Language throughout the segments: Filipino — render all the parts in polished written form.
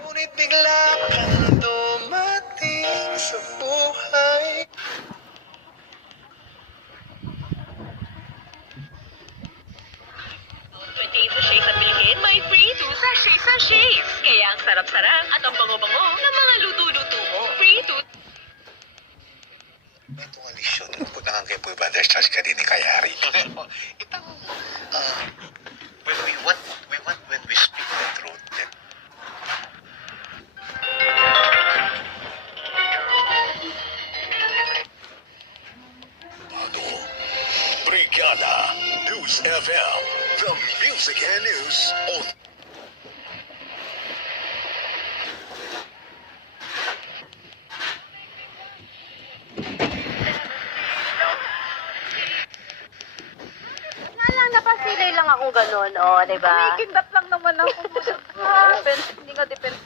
Ngunit bigla kang dumating sa buhay. Sachets at bilhin, may free 2 sachets. Kaya ang sarap-sarap at ang bango-bango ng mga luto-luto mo. Free 2. Itong alisyon, pagkangan kay Boy Brothers, charge ka din ni Kayari. Itang, when we speak the truth, then Brigada News FM, the music and news of Napasilay lang akong ganun, diba? Kidnap lang naman ako. Defense, hindi nga defense.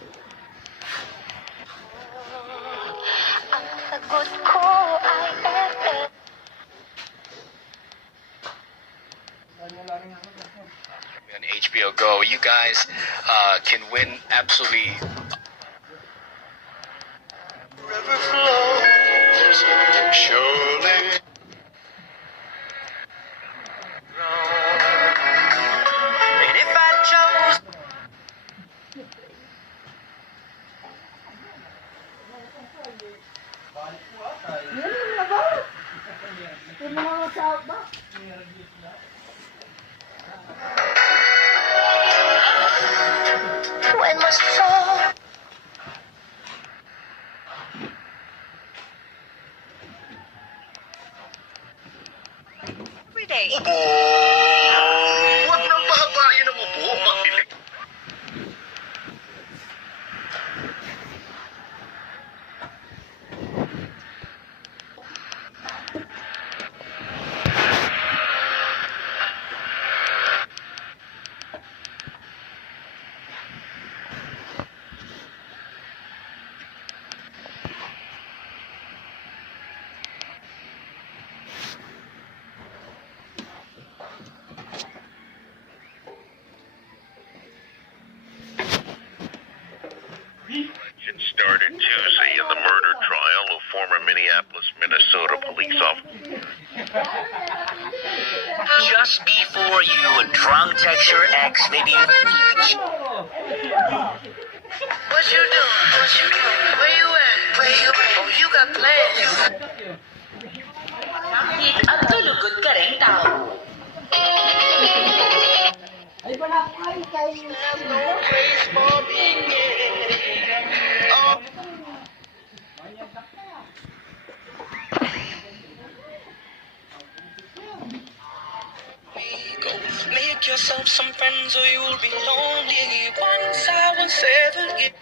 Ang sagot ko ay on HBO Go, you guys can win absolutely. River flows surely. And if I chose. when my soul Every day. Upo! Huwag nang pahabain ang upo, makinig. It started Tuesday in the murder trial of former Minneapolis, Minnesota police officer. Just before you drunk text your ex, maybe you... What you doing? Where you at? Oh, you got plans. At tulugod ka rin tao. Make yourself some friends or you'll be lonely once I was 7 years.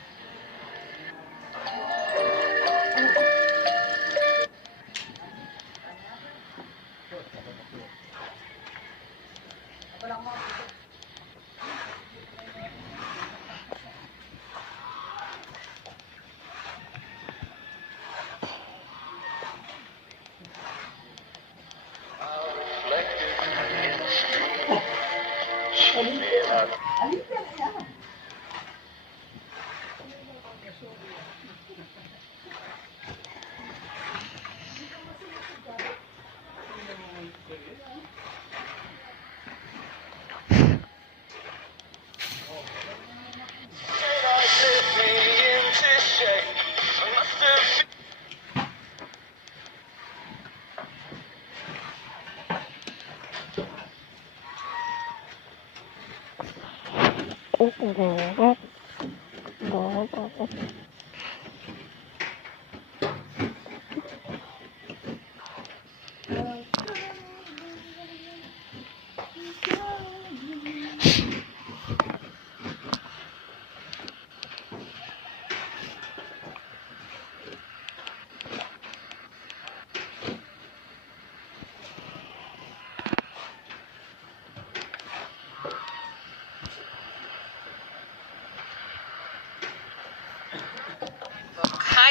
Hi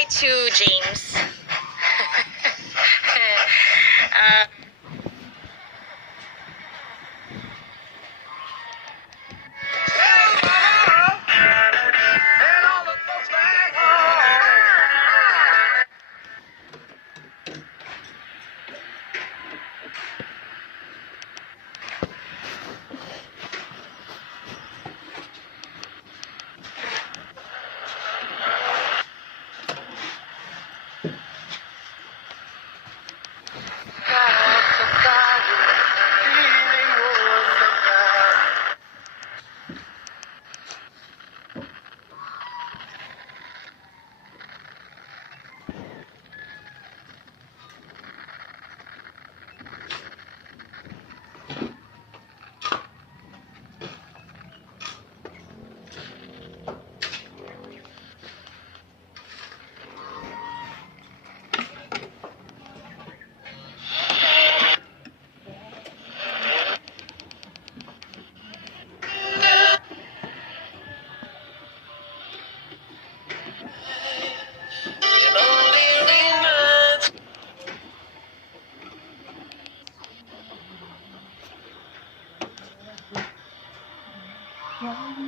to James.